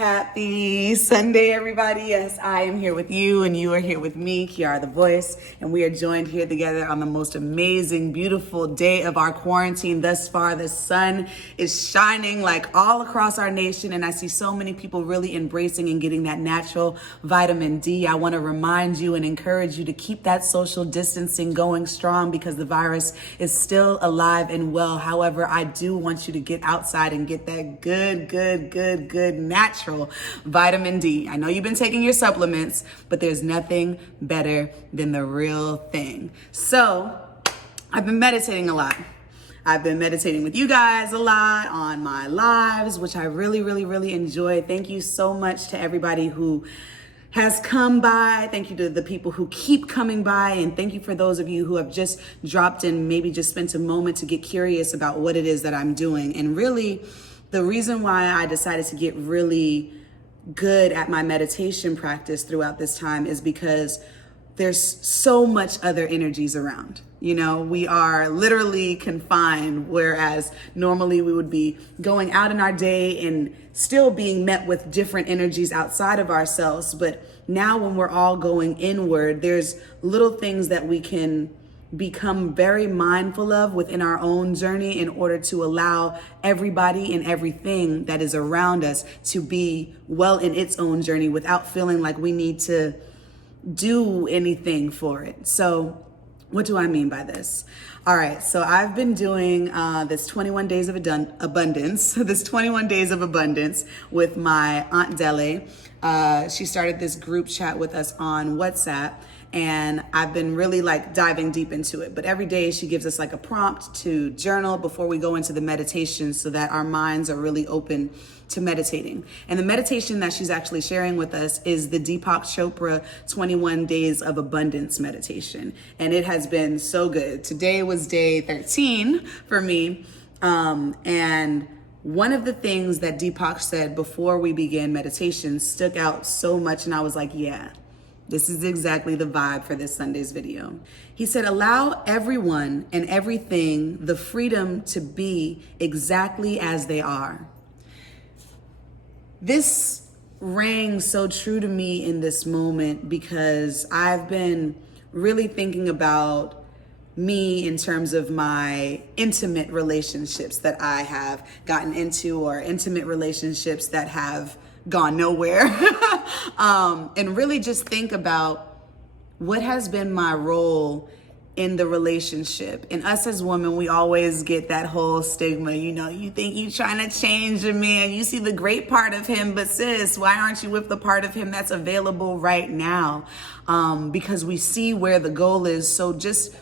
Happy Sunday, everybody. Yes, I am here with you, and you are here with me, Kiara the Voice, and we are joined here together on the most amazing, beautiful day of our quarantine thus far. The sun is shining like all across our nation, and I see so many people really embracing and getting that natural vitamin D. I want to remind you and encourage you to keep that social distancing going strong because the virus is still alive and well. However, I do want you to get outside and get that good natural vitamin D. I know you've been taking your supplements, but there's nothing better than the real thing. So I've been meditating a lot. I've been meditating with you guys a lot on my lives, which I really enjoy. Thank you so much to everybody who has come by. Thank you to the people who keep coming by. And thank you for those of you who have just dropped in, maybe just spent a moment to get curious about what it is that I'm doing. And really, the reason why I decided to get really good at my meditation practice throughout this time is because there's so much other energies around. You know, we are literally confined, whereas normally we would be going out in our day and still being met with different energies outside of ourselves. But now when we're all going inward, there's little things that we can become very mindful of within our own journey in order to allow everybody and everything that is around us to be well in its own journey without feeling like we need to do anything for it. So what do I mean by this? All right, so I've been doing this 21 days of abundance, this 21 days of abundance with my Aunt Dele. She started this group chat with us on WhatsApp, and I've been really diving deep into it. But every day she gives us a prompt to journal before we go into the meditation so that our minds are really open to meditating. And the meditation that she's actually sharing with us is the Deepak Chopra 21 Days of Abundance meditation. And it has been so good. Today was day 13 for me. And one of the things that Deepak said before we began meditation stuck out so much. And I was like, yeah, this is exactly the vibe for this Sunday's video. He said, allow everyone and everything the freedom to be exactly as they are. This rang so true to me in this moment because I've been really thinking about me in terms of my intimate relationships that I have gotten into, or intimate relationships that have gone nowhere. And really just think about what has been my role in the relationship. And us as women, we always get that whole stigma, you think you're trying to change a man, you see the great part of him, but sis, why aren't you with the part of him that's available right now? Because we see where the goal is. So just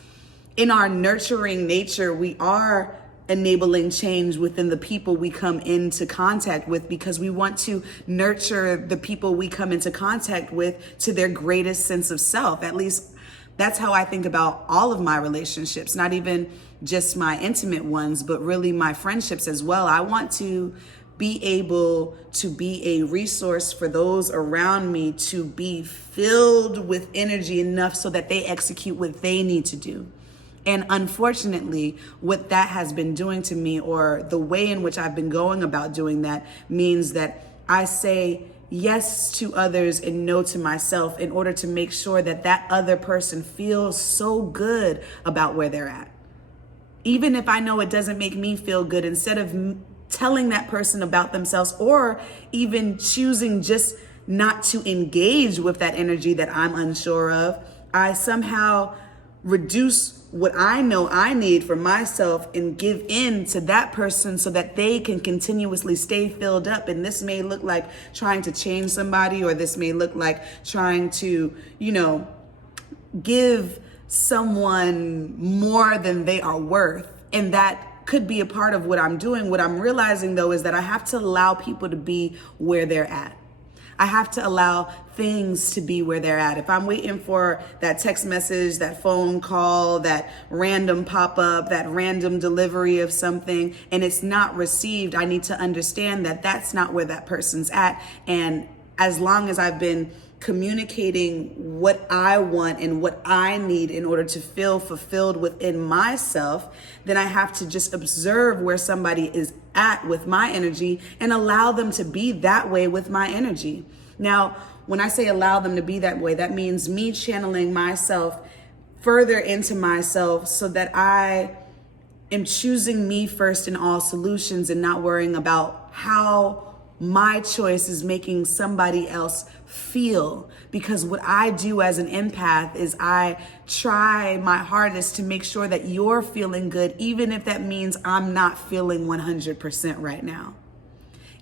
in our nurturing nature, we are enabling change within the people we come into contact with, because we want to nurture the people we come into contact with to their greatest sense of self. At least that's how I think about all of my relationships, not even just my intimate ones, but really my friendships as well. I want to be able to be a resource for those around me to be filled with energy enough so that they execute what they need to do. And unfortunately, what that has been doing to me, or the way in which I've been going about doing that, means that I say yes to others and no to myself in order to make sure that that other person feels so good about where they're at. Even if I know it doesn't make me feel good, instead of telling that person about themselves, or even choosing just not to engage with that energy that I'm unsure of, I somehow reduce what I know I need for myself and give in to that person so that they can continuously stay filled up. And this may look like trying to change somebody, or this may look like trying to, give someone more than they are worth. And that could be a part of what I'm doing. What I'm realizing though is that I have to allow people to be where they're at. I have to allow things to be where they're at. If I'm waiting for that text message, that phone call, that random pop-up, that random delivery of something, and it's not received, I need to understand that that's not where that person's at. And as long as I've been communicating what I want and what I need in order to feel fulfilled within myself, then I have to just observe where somebody is at with my energy and allow them to be that way with my energy. Now, when I say allow them to be that way, that means me channeling myself further into myself so that I am choosing me first in all solutions and not worrying about how my choice is making somebody else feel. Because what I do as an empath is I try my hardest to make sure that you're feeling good, even if that means I'm not feeling 100% right now.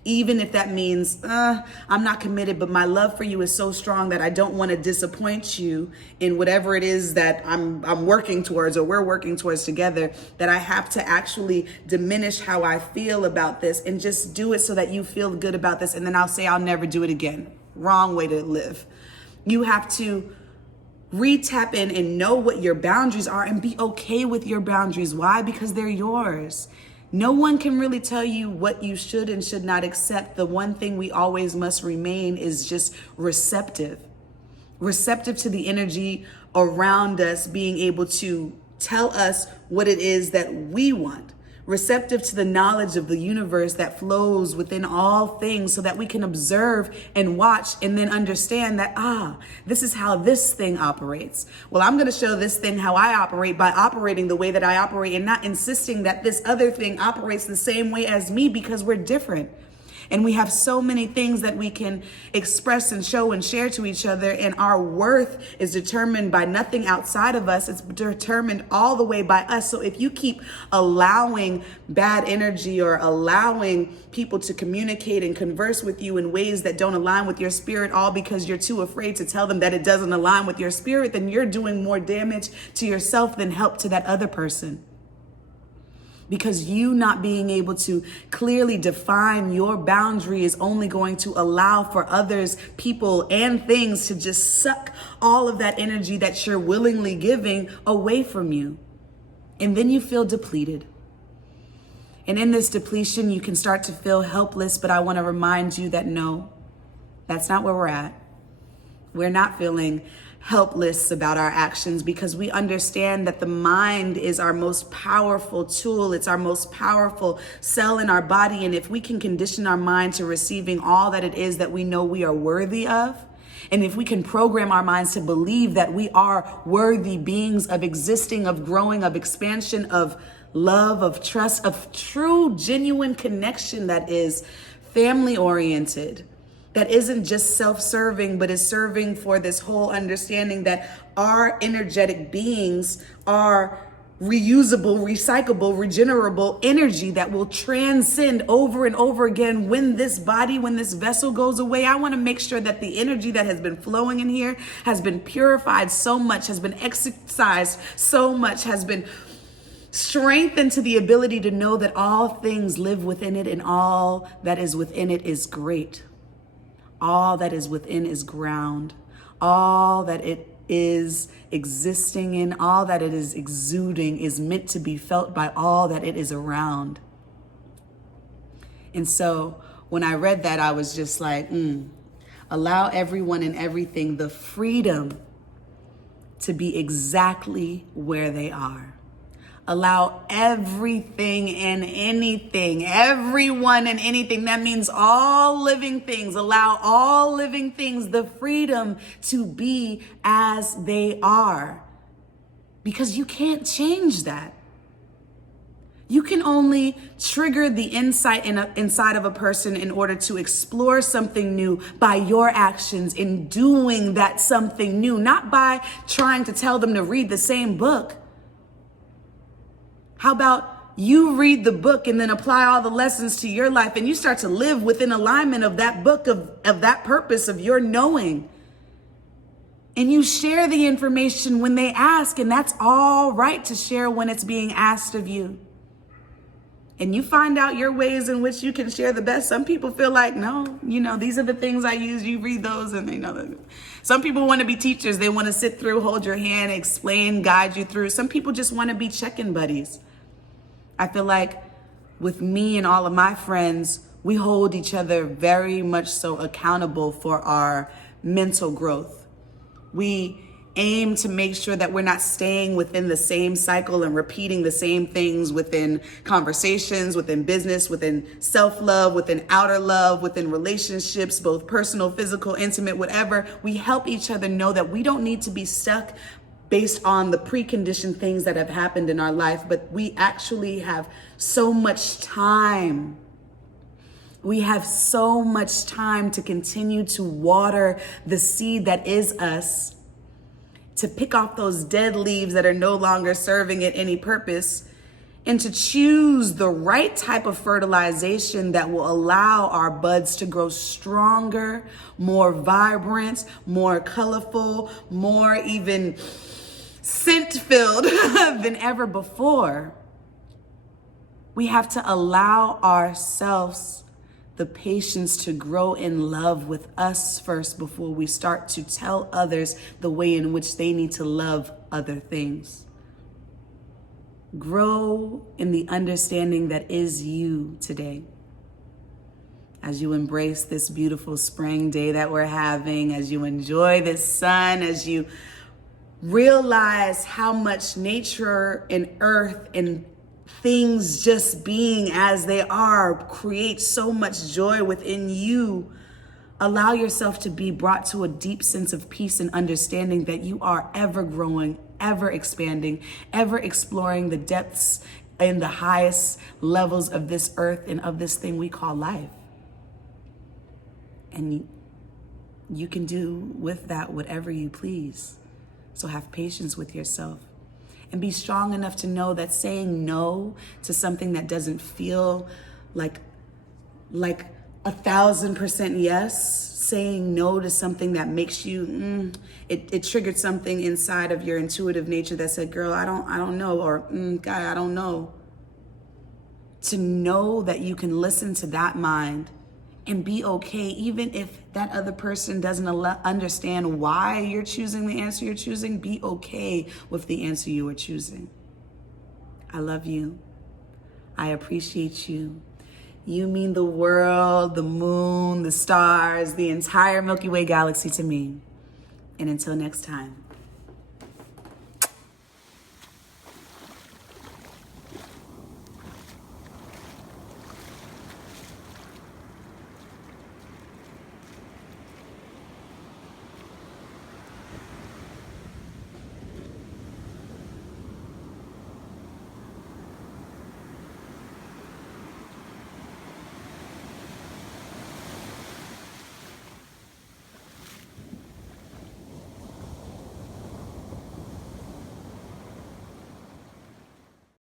Even if that means I'm not committed, but my love for you is so strong that I don't want to disappoint you in whatever it is that I'm working towards or we're working towards together, that I have to actually diminish how I feel about this and just do it so that you feel good about this. And then I'll say I'll never do it again. Wrong way to live. You have to re-tap in and know what your boundaries are and be okay with your boundaries. Why? Because they're yours. No one can really tell you what you should and should not accept. The one thing we always must remain is just receptive to the energy around us, being able to tell us what it is that we want. Receptive to the knowledge of the universe that flows within all things so that we can observe and watch and then understand that, this is how this thing operates. Well, I'm going to show this thing how I operate by operating the way that I operate and not insisting that this other thing operates the same way as me, because we're different. And we have so many things that we can express and show and share to each other. And our worth is determined by nothing outside of us. It's determined all the way by us. So if you keep allowing bad energy or allowing people to communicate and converse with you in ways that don't align with your spirit, all because you're too afraid to tell them that it doesn't align with your spirit, then you're doing more damage to yourself than help to that other person. Because you not being able to clearly define your boundary is only going to allow for others, people, and things to just suck all of that energy that you're willingly giving away from you. And then you feel depleted. And in this depletion, you can start to feel helpless, but I want to remind you that no, that's not where we're at. We're not feeling helpless about our actions, because we understand that the mind is our most powerful tool. It's our most powerful cell in our body. And if we can condition our mind to receiving all that it is that we know we are worthy of, and if we can program our minds to believe that we are worthy beings of existing, of growing, of expansion, of love, of trust, of true, genuine connection that is family oriented, that isn't just self-serving, but is serving for this whole understanding that our energetic beings are reusable, recyclable, regenerable energy that will transcend over and over again. When this vessel goes away, I want to make sure that the energy that has been flowing in here has been purified so much, has been exercised so much, has been strengthened to the ability to know that all things live within it and all that is within it is great. All that is within is ground. All that it is existing in, all that it is exuding is meant to be felt by all that it is around. And so when I read that, I was just like, allow everyone and everything the freedom to be exactly where they are. Allow everything and anything, everyone and anything. That means all living things. Allow all living things the freedom to be as they are. Because you can't change that. You can only trigger the insight inside of a person in order to explore something new by your actions in doing that something new, not by trying to tell them to read the same book. How about you read the book and then apply all the lessons to your life, and you start to live within alignment of that book, of that purpose of your knowing. And you share the information when they ask, and that's all right to share when it's being asked of you. And you find out your ways in which you can share the best. Some people feel like, no, these are the things I use. You read those and they know that. Some people want to be teachers. They want to sit through, hold your hand, explain, guide you through. Some people just want to be check-in buddies. I feel like with me and all of my friends, We hold each other very much so accountable for our mental growth. We aim to make sure that we're not staying within the same cycle and repeating the same things within conversations, within business, within self-love, within outer love, within relationships, both personal, physical, intimate, whatever. We help each other know that we don't need to be stuck based on the preconditioned things that have happened in our life, but we actually have so much time. We have so much time to continue to water the seed that is us, to pick off those dead leaves that are no longer serving it any purpose, and to choose the right type of fertilization that will allow our buds to grow stronger, more vibrant, more colorful, more even scent-filled than ever before. We have to allow ourselves the patience to grow in love with us first before we start to tell others the way in which they need to love other things. Grow in the understanding that is you today. As you embrace this beautiful spring day that we're having, as you enjoy this sun, as you realize how much nature and earth and things just being as they are create so much joy within you. Allow yourself to be brought to a deep sense of peace and understanding that you are ever growing, ever expanding, ever exploring the depths and the highest levels of this earth and of this thing we call life. And you can do with that whatever you please. So have patience with yourself. And be strong enough to know that saying no to something that doesn't feel like 1,000% yes, saying no to something that makes you, it triggered something inside of your intuitive nature that said, girl, I don't know, or guy, I don't know. To know that you can listen to that mind and be okay, even if that other person doesn't understand why you're choosing the answer you're choosing, be okay with the answer you are choosing. I love you. I appreciate you. You mean the world, the moon, the stars, the entire Milky Way galaxy to me. And until next time.